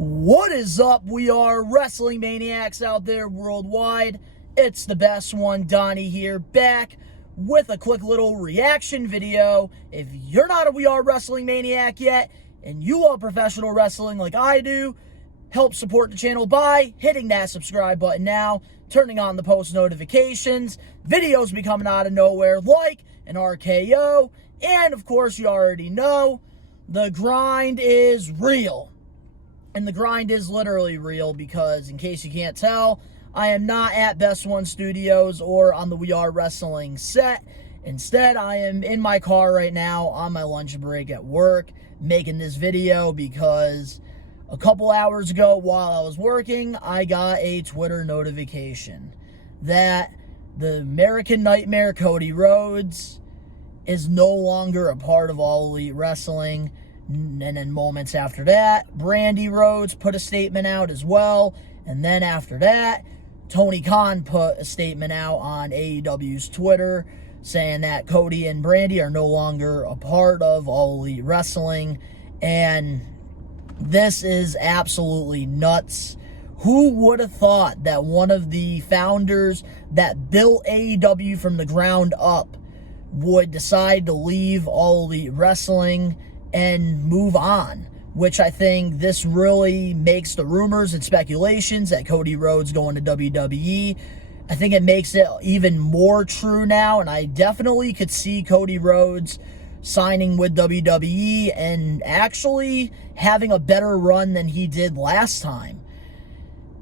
What is up? We are wrestling maniacs out there worldwide. It's the best one, Donnie here, back with a quick little reaction video. If you're not a We Are Wrestling Maniac yet, and you love professional wrestling like I do, help support the channel by hitting that subscribe button now, turning on the post notifications. Videos be coming out of nowhere like an RKO, and of course you already know, the grind is real. And the grind is literally real because, in case you can't tell, I am not at Best One Studios or on the We Are Wrestling set. Instead, I am in my car right now on my lunch break at work making this video because a couple hours ago while I was working, I got a Twitter notification that the American Nightmare Cody Rhodes is no longer a part of All Elite Wrestling. And then moments after that, Brandy Rhodes put a statement out as well. And then after that, Tony Khan put a statement out on AEW's Twitter saying that Cody and Brandy are no longer a part of All Elite Wrestling. And this is absolutely nuts. Who would have thought that one of the founders that built AEW from the ground up would decide to leave All Elite Wrestling and move on, which I think this really makes the rumors and speculations that Cody Rhodes going to WWE. I think it makes it even more true now, and I definitely could see Cody Rhodes signing with WWE and actually having a better run than he did last time.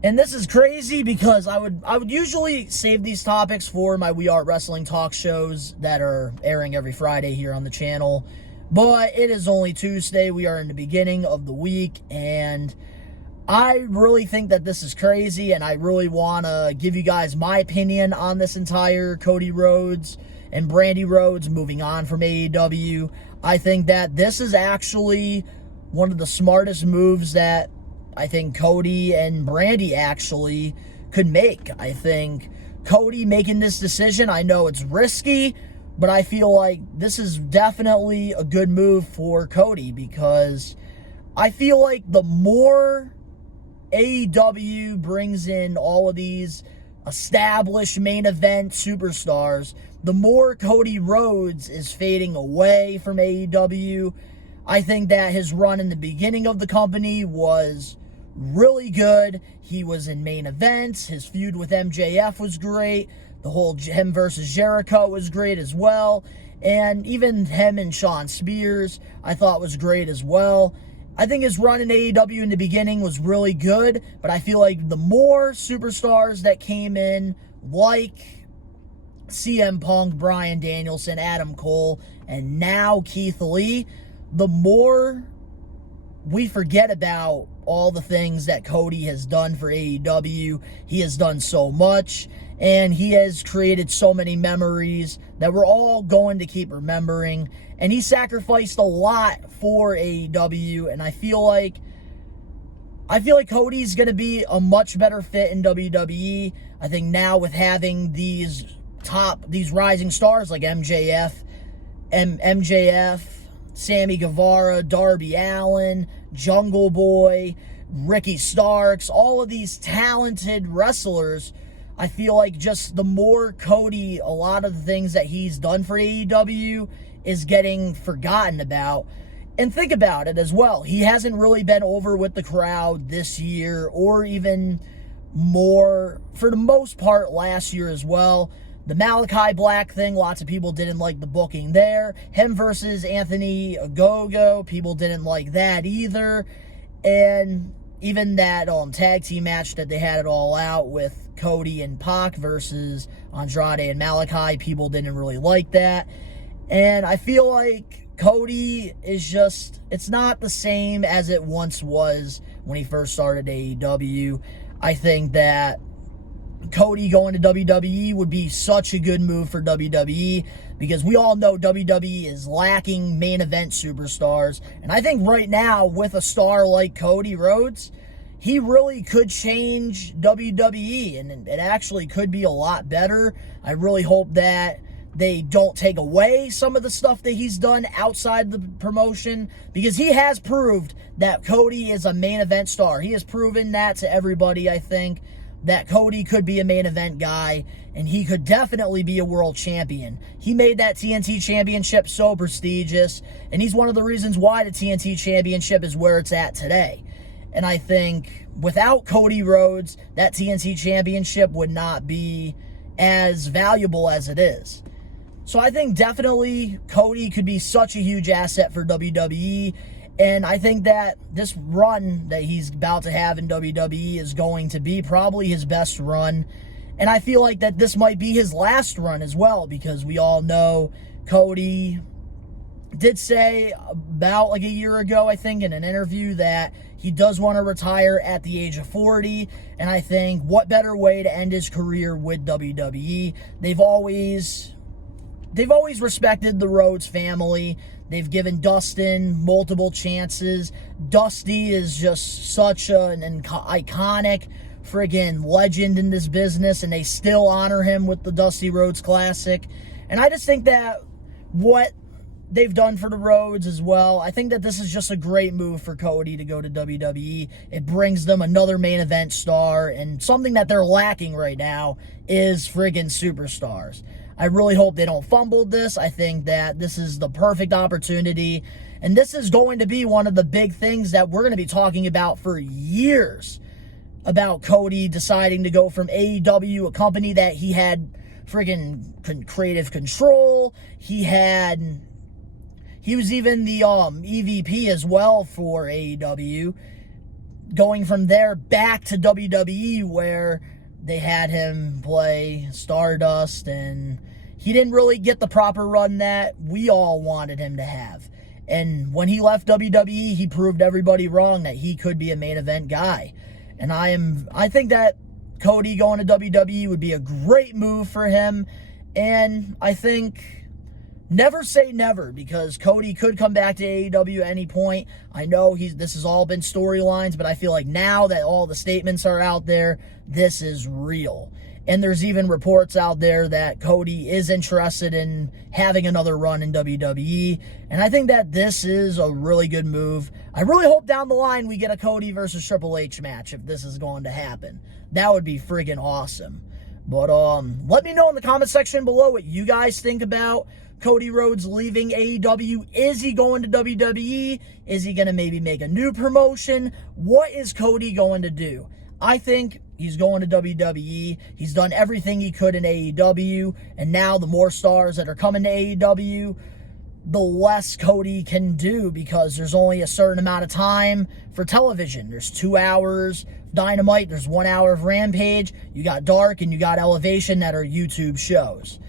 And this is crazy because I would usually save these topics for my We Are Wrestling talk shows that are airing every Friday here on the channel. But it is only Tuesday. We are in the beginning of the week, and I really think that this is crazy, and I really want to give you guys my opinion on this entire Cody Rhodes and Brandy Rhodes moving on from AEW. I think that this is actually one of the smartest moves that I think Cody and Brandy actually could make. I think Cody making this decision, I know it's risky, but I feel like this is definitely a good move for Cody because I feel like the more AEW brings in all of these established main event superstars, the more Cody Rhodes is fading away from AEW. I think that his run in the beginning of the company was really good. He was in main events. His feud with MJF was great. The whole him versus Jericho was great as well. And even him and Shawn Spears, I thought was great as well. I think his run in AEW in the beginning was really good, but I feel like the more superstars that came in, like CM Punk, Bryan Danielson, Adam Cole, and now Keith Lee, the more we forget about all the things that Cody has done for AEW. He has done so much, and he has created so many memories that we're all going to keep remembering. And he sacrificed a lot for AEW, and I feel like Cody's going to be a much better fit in WWE. I think now with having these rising stars like MJF, Sammy Guevara, Darby Allin, Jungle Boy, Ricky Starks, all of these talented wrestlers, I feel like just the more Cody, a lot of the things that he's done for AEW is getting forgotten about. And think about it as well. He hasn't really been over with the crowd this year, or even more, for the most part, last year as well. The Malachi Black thing, lots of people didn't like the booking there. Him versus Anthony Ogogo, people didn't like that either. And even that tag team match that they had it all out with Cody and Pac versus Andrade and Malachi, people didn't really like that. And I feel like Cody is just, it's not the same as it once was when he first started AEW. I think that Cody going to WWE would be such a good move for WWE because we all know WWE is lacking main event superstars. And I think right now with a star like Cody Rhodes, he really could change WWE, and it actually could be a lot better. I really hope that they don't take away some of the stuff that he's done outside the promotion, because he has proved that Cody is a main event star. He has proven that to everybody, I think, that Cody could be a main event guy, and he could definitely be a world champion. He made that TNT championship so prestigious, and he's one of the reasons why the TNT championship is where it's at today. And I think without Cody Rhodes, that TNT championship would not be as valuable as it is. So I think definitely Cody could be such a huge asset for WWE. And I think that this run that he's about to have in WWE is going to be probably his best run. And I feel like that this might be his last run as well, because we all know Cody did say about like a year ago, I think, in an interview that he does want to retire at the age of 40. And I think what better way to end his career with WWE? They've always respected the Rhodes family. They've given Dustin multiple chances. Dusty is just such an iconic friggin' legend in this business, and they still honor him with the Dusty Rhodes Classic. And I just think that what they've done for the Rhodes as well, I think that this is just a great move for Cody to go to WWE. It brings them another main event star, and something that they're lacking right now is friggin' superstars. I really hope they don't fumble this. I think that this is the perfect opportunity. And this is going to be one of the big things that we're going to be talking about for years. About Cody deciding to go from AEW, a company that he had friggin' creative control. He was even the EVP as well for AEW. Going from there back to WWE, where they had him play Stardust, and he didn't really get the proper run that we all wanted him to have. And when he left WWE, he proved everybody wrong that he could be a main event guy. And I think that Cody going to WWE would be a great move for him. And I think never say never, because Cody could come back to AEW at any point. I know this has all been storylines, but I feel like now that all the statements are out there, this is real. And there's even reports out there that Cody is interested in having another run in WWE. And I think that this is a really good move. I really hope down the line we get a Cody versus Triple H match if this is going to happen. That would be friggin' awesome. But let me know in the comment section below what you guys think about Cody Rhodes leaving AEW. Is he going to WWE? Is he going to maybe make a new promotion? What is Cody going to do? I think he's going to WWE. He's done everything he could in AEW, and now the more stars that are coming to AEW, the less Cody can do, because there's only a certain amount of time for television. There's 2 hours Dynamite, there's 1 hour of Rampage, you got Dark, and you got Elevation that are YouTube shows.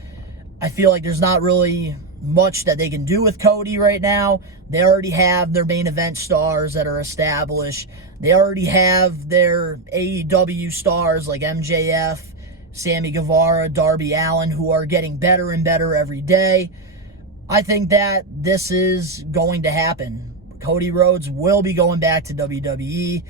I feel like there's not really much that they can do with Cody right now. They already have their main event stars that are established. They already have their AEW stars like MJF, Sammy Guevara, Darby Allin, who are getting better and better every day. I think that this is going to happen. Cody Rhodes will be going back to WWE.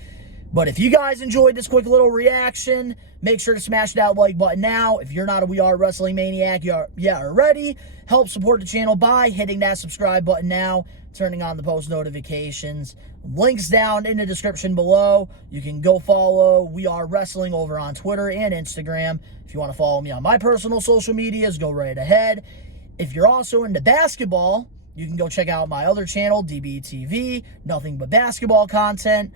But if you guys enjoyed this quick little reaction, make sure to smash that like button now. If you're not a We Are Wrestling Maniac already, help support the channel by hitting that subscribe button now, turning on the post notifications. Links down in the description below. You can go follow We Are Wrestling over on Twitter and Instagram. If you want to follow me on my personal social medias, go right ahead. If you're also into basketball, you can go check out my other channel, DBTV, nothing but basketball content.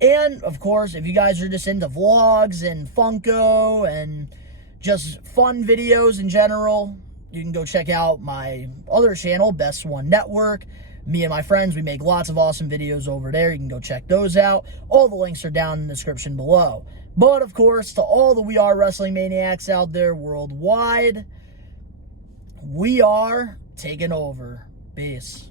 And, of course, if you guys are just into vlogs and Funko and just fun videos in general, you can go check out my other channel, Best One Network. Me and my friends, we make lots of awesome videos over there. You can go check those out. All the links are down in the description below. But, of course, to all the We Are Wrestling Maniacs out there worldwide, we are taking over. Peace.